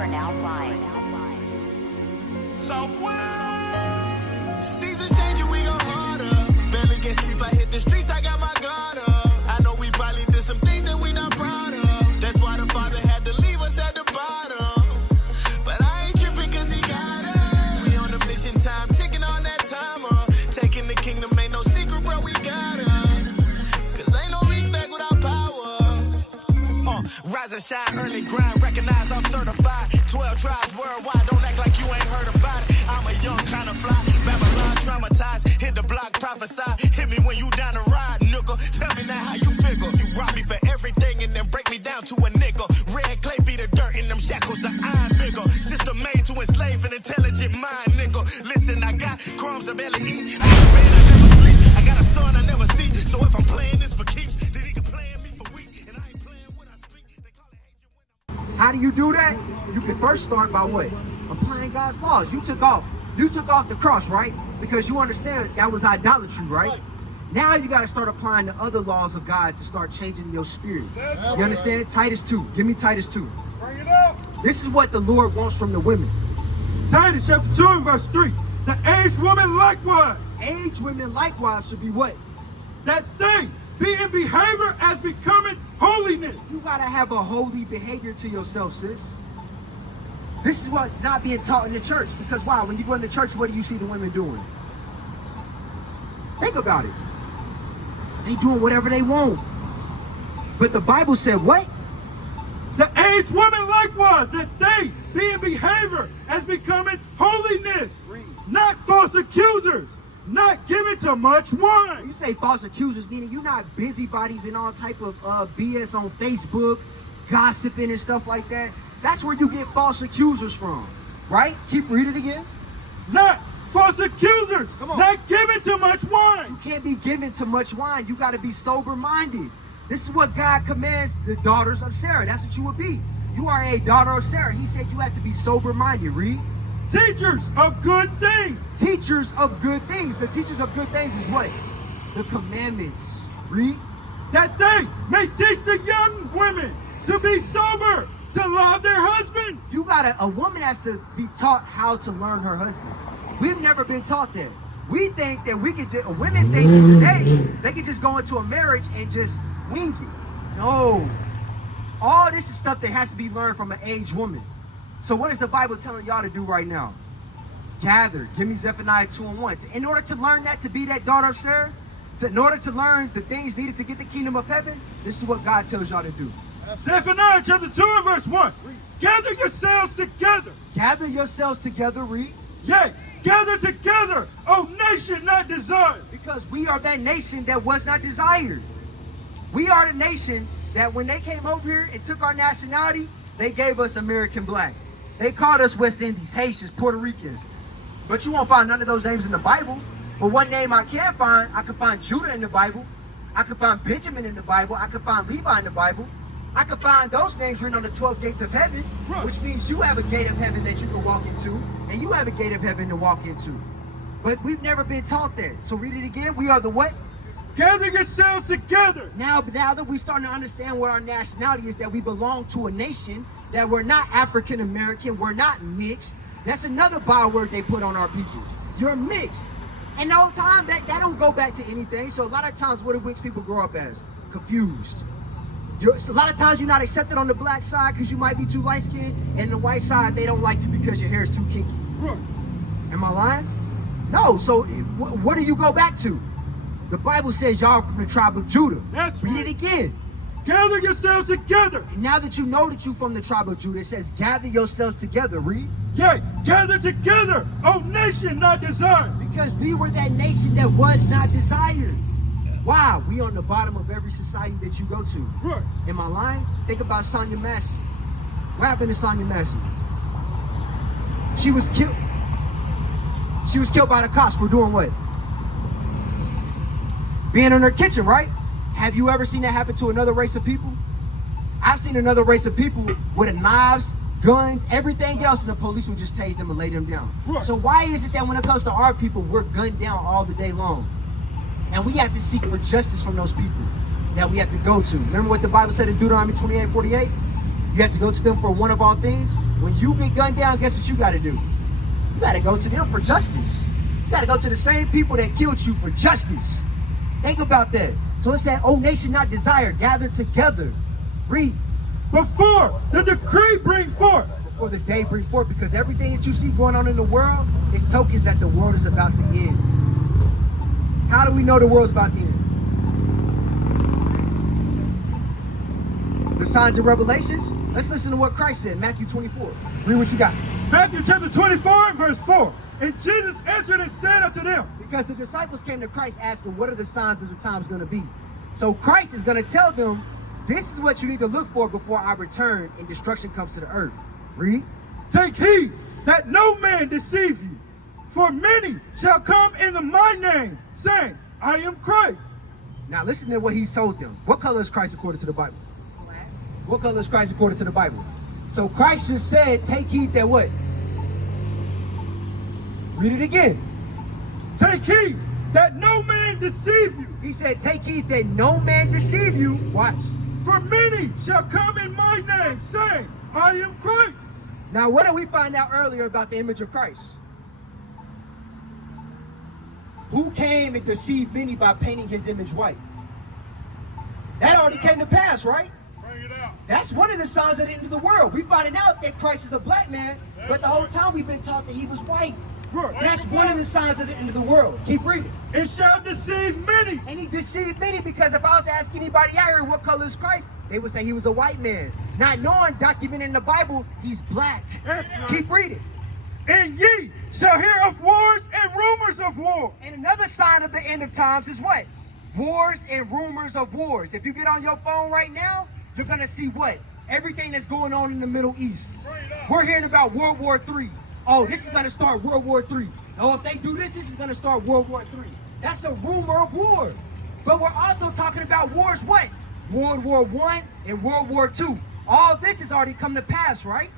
are now flying. Southwest. Seasons changing, we go harder. Barely get sleep, I hit the streets, I got my guard up. I know we probably did some things that we not proud of. That's why the Father had to leave us at the bottom. But I ain't tripping cause he got us. We on a mission, time ticking on that timer. Taking the kingdom ain't no secret, bro, we got us. Cause ain't no respect without power. Rise and shine, early grind, recognize I'm certified. 12 tribes worldwide, don't act like you ain't heard about it. I'm a young kind of fly, Babylon traumatized. Hit the block, prophesy. Hit me when you down the ride, nickel. Tell me now how you figure. You rob me for everything and then break me down to a nickel. Red clay be the dirt and them shackles are iron bigger. System made to enslave an intelligent mind, nickel. Listen, I got crumbs I barely eat. I got a bed I never sleep. I got a son I never see. So if I'm playing this for keeps, then he can play me for weak. And I ain't playing what I speak. They call it hate. How do you do that? You can first start by what? Applying God's laws. You took off the cross, right? Because you understand that was idolatry, right? Now you got to start applying the other laws of God to start changing your spirit. You understand? Titus 2. Give me Titus 2. Bring it up. This is what the Lord wants from the women. Titus chapter 2 and verse 3. The aged woman likewise. Aged women likewise should be what? That thing be in behavior as becoming holiness. You got to have a holy behavior to yourself, sis. This is what's not being taught in the church. Because why? When you go in the church, what do you see the women doing? Think about it. They doing whatever they want. But the Bible said what? The aged woman likewise, that they be in behavior as becoming holiness. Not false accusers, not given to much wine. You say false accusers, meaning you're not busybodies and all type of BS on Facebook, gossiping and stuff like that. That's where you get false accusers from, right? Keep reading again. Not false accusers, not given to much wine. You can't be given to much wine. You got to be sober-minded. This is what God commands the daughters of Sarah. That's what you would be. You are a daughter of Sarah. He said you have to be sober-minded. Read. Teachers of good things. Teachers of good things. The teachers of good things is what? The commandments. Read. That they may teach the young women to be sober, to love their husbands. A woman has to be taught how to learn her husband. We've never been taught that. We think that women think that today they can just go into a marriage and just wing it. No. All this is stuff that has to be learned from an aged woman. So what is the Bible telling y'all to do right now? Gather. Give me Zephaniah 2 and 1. In order to learn that, to be that daughter of Sarah, in order to learn the things needed to get the kingdom of heaven, this is what God tells y'all to do. Zephaniah chapter 2 and verse 1. Gather yourselves together. Gather yourselves together, read. Yea, gather together, O nation not desired. Because we are that nation that was not desired. We are the nation that when they came over here and took our nationality, they gave us American black. They called us West Indies, Haitians, Puerto Ricans. But you won't find none of those names in the Bible. But one name I can find Judah in the Bible. I can find Benjamin in the Bible. I can find Levi in the Bible. I can find those names written on the 12 gates of heaven, which means you have a gate of heaven that you can walk into, and you have a gate of heaven to walk into. But we've never been taught that. So read it again. We are the what? Gather yourselves together. Now that we're starting to understand what our nationality is, that we belong to a nation, that we're not African American, we're not mixed. That's another byword they put on our people. You're mixed. And the whole time, that don't go back to anything. So a lot of times, what do mixed people grow up as? Confused. A lot of times you're not accepted on the black side because you might be too light-skinned, and the white side, they don't like you because your hair is too kinky. Right. Am I lying? No. So what do you go back to? The Bible says y'all from the tribe of Judah. That's Read right. it again. Gather yourselves together. And now that you know that you're from the tribe of Judah, it says gather yourselves together. Read. Yea, gather together, O nation not desired. Because we were that nation that was not desired. Why? We on the bottom of every society that you go to. Right. Am I lying? Think about Sonia Massey. What happened to Sonia Massey? She was killed. She was killed by the cops for doing what? Being in her kitchen, right? Have you ever seen that happen to another race of people? I've seen another race of people with knives, guns, everything else, and the police would just tase them and lay them down. Right. So why is it that when it comes to our people, we're gunned down all the day long? And we have to seek for justice from those people that we have to go to. Remember what the Bible said in Deuteronomy 28:48? You have to go to them for one of all things. When you get gunned down, guess what you got to do? You got to go to them for justice. You got to go to the same people that killed you for justice. Think about that. So it said, "O nation not desire, gather together." Read. Before the decree bring forth. Before the day bring forth, because everything that you see going on in the world is tokens that the world is about to end. How do we know the world's about to end? The signs and revelations. Let's listen to what Christ said, Matthew 24. Read what you got. Matthew chapter 24 and verse 4. And Jesus answered and said unto them. Because the disciples came to Christ asking, what are the signs of the times going to be? So Christ is going to tell them, this is what you need to look for before I return and destruction comes to the earth. Read. Take heed that no man deceive you. For many shall come in my name, saying, I am Christ. Now listen to what he told them. What color is Christ according to the Bible? Black. What color is Christ according to the Bible? So Christ just said, take heed that what? Read it again. Take heed that no man deceive you. He said, take heed that no man deceive you. Watch. For many shall come in my name, saying, I am Christ. Now what did we find out earlier about the image of Christ? Who came and deceived many by painting his image white? That already came to pass, right? Bring it out. That's one of the signs of the end of the world. We finding out that Christ is a black man, but the whole time we've been taught that he was white. Right. That's one of the signs of the end of the world. Keep reading. It shall deceive many. And he deceived many, because if I was to ask anybody out here what color is Christ, they would say he was a white man. Not knowing, documented in the Bible, he's black. That's right. Keep reading. And ye shall hear of wars and rumors of war. And another sign of the end of times is what? Wars and rumors of wars. If you get on your phone right now, you're going to see what? Everything that's going on in the Middle East. We're hearing about World War III. Oh, this is going to start World War III. Oh, if they do this, this is going to start World War III. That's a rumor of war. But we're also talking about wars, what? World War I and World War II. All this has already come to pass, right?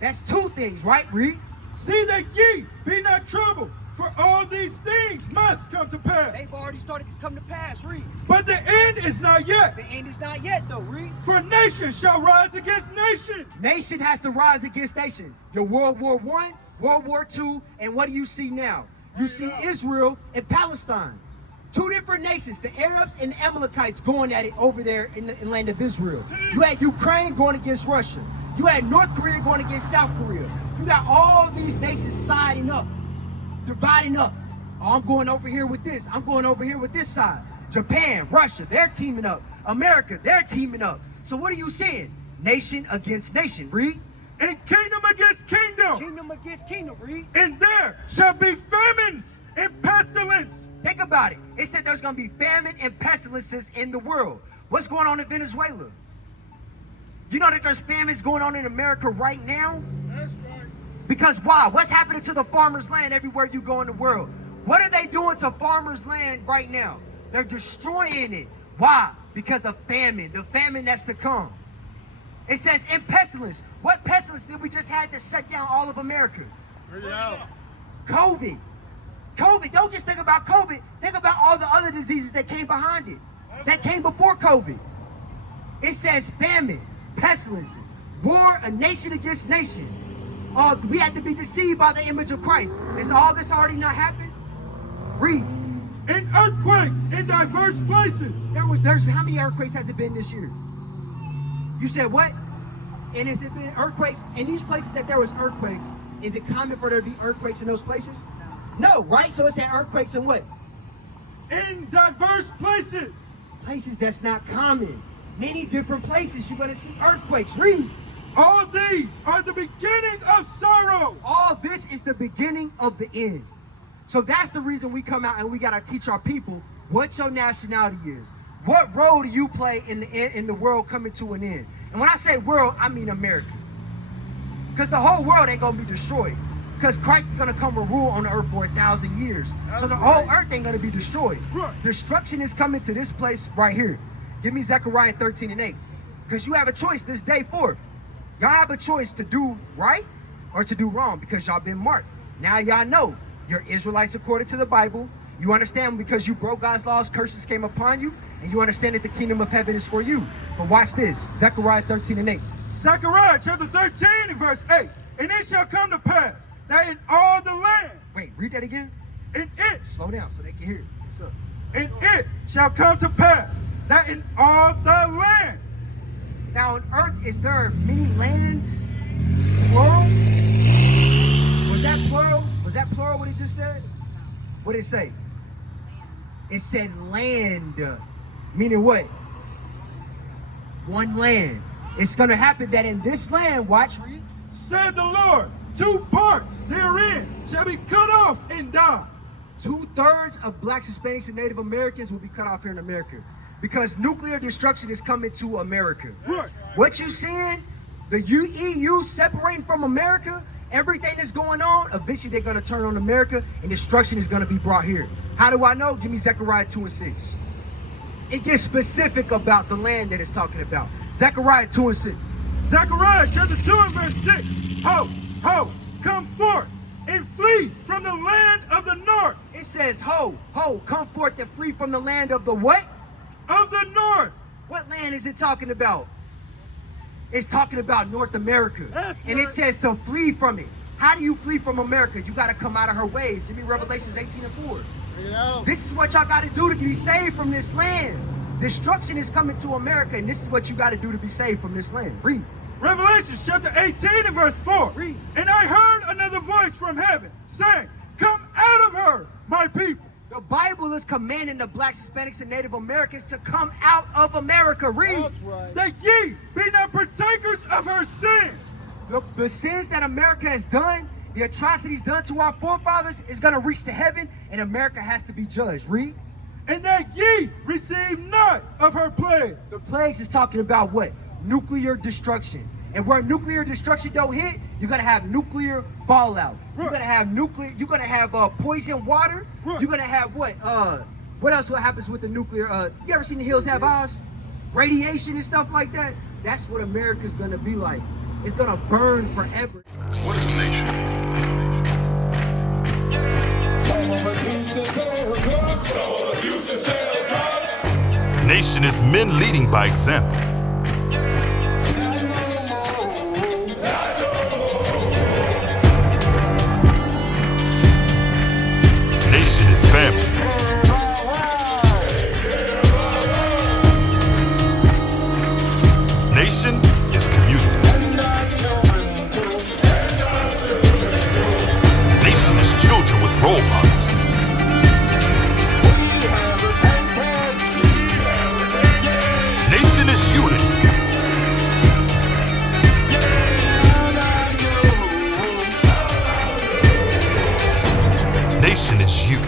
That's two things, right, Reed? See that ye be not troubled, for all these things must come to pass. They've already started to come to pass, Reed. But the end is not yet. The end is not yet, though, Reed. For nation shall rise against nation. Nation has to rise against nation. Your World War I, World War II, and what do you see now? You see Israel and Palestine. Two different nations, the Arabs and the Amalekites, going at it over there in the land of Israel. You had Ukraine going against Russia. You had North Korea going against South Korea. You got all these nations siding up, dividing up. Oh, I'm going over here with this. I'm going over here with this side. Japan, Russia, they're teaming up. America, they're teaming up. So what are you seeing? Nation against nation, Read. And kingdom against kingdom. Kingdom against kingdom, Read. And there shall be famines and pestilence. Think about it. It said there's going to be famine and pestilences in the world. What's going on in Venezuela? You know that there's famines going on in America right now? That's right. Because why? What's happening to the farmers' land everywhere you go in the world? What are they doing to farmers' land right now? They're destroying it. Why? Because of famine. The famine that's to come. It says in pestilence. What pestilence did we just had to shut down all of America? Bring it out. COVID. COVID. Don't just think about COVID. Think about all the other diseases that came behind it. That came before COVID. It says famine, pestilences, war, a nation against nation. We had to be deceived by the image of Christ. Is all this already not happened? Read. And earthquakes in diverse places. There's how many earthquakes has it been this year? You said what? And has it been earthquakes in these places that there was earthquakes? Is it common for there to be earthquakes in those places? No, right? So it's that earthquakes in what? In diverse places. Places that's not common. Many different places you're going to see earthquakes. Read. All these are the beginning of sorrow. All this is the beginning of the end. So that's the reason we come out and we got to teach our people what your nationality is. What role do you play in the world coming to an end? And when I say world, I mean America. Because the whole world ain't going to be destroyed. Because Christ is going to come and rule on the earth for 1,000 years. So the whole earth ain't going to be destroyed. Right. Destruction is coming to this place right here. Give me Zechariah 13:8. Because you have a choice this day forth. Y'all have a choice to do right or to do wrong because y'all been marked. Now y'all know you're Israelites according to the Bible. You understand because you broke God's laws, curses came upon you, and you understand that the kingdom of heaven is for you. But watch this, Zechariah 13:8. Zechariah chapter 13 and verse 8. And it shall come to pass that in all the land, Wait, read that again. and it, Slow down so they can hear it. What's up? and it shall come to pass that in all the land. Now on earth, is there many lands? Plural? Was that plural? Was that plural what it just said? What did it say? It said land. Meaning what? One land. It's going to happen that in this land, watch, read. Said the Lord, 2 parts therein shall be cut off and die. 2/3 of blacks, Hispanics, and Native Americans will be cut off here in America. Because nuclear destruction is coming to America. Right. What you seeing, the EU separating from America, everything that's going on, eventually they're going to turn on America and destruction is going to be brought here. How do I know? Give me Zechariah 2:6. It gets specific about the land that it's talking about. Zechariah 2:6. Zechariah chapter 2 and verse 6. Ho, ho, come forth and flee from the land of the north. It says, ho, ho, come forth and flee from the land of the what? Of the north. What land is it talking about? It's talking about North America. That's And right. it says to flee from it. How do you flee from America? You got to come out of her ways. Give me Revelations 18:4. This is what y'all got to do to be saved from this land. Destruction is coming to America, and this is what you got to do to be saved from this land. Read. Revelation chapter 18 and verse 4. Read. And I heard another voice from heaven saying, come out of her, my people. The Bible is commanding the blacks, Hispanics, and Native Americans to come out of America. Read. That ye be not partakers of her sins. The sins that America has done, the atrocities done to our forefathers, is going to reach to heaven, and America has to be judged. Read. And that ye receive not of her plague. The plagues is talking about what? Nuclear destruction. And where nuclear destruction don't hit, you're gonna have nuclear fallout. You're Right. gonna have You're gonna have poison water. Right. You're gonna have what? What else? What happens with the nuclear? You ever seen The Hills Have Eyes? Radiation and stuff like that. That's what America's gonna be like. It's gonna burn forever. What is a nation? Nation is men leading by example. Nation is family. Nation is community. Nation is children with role models. Nation is unity. Nation is you.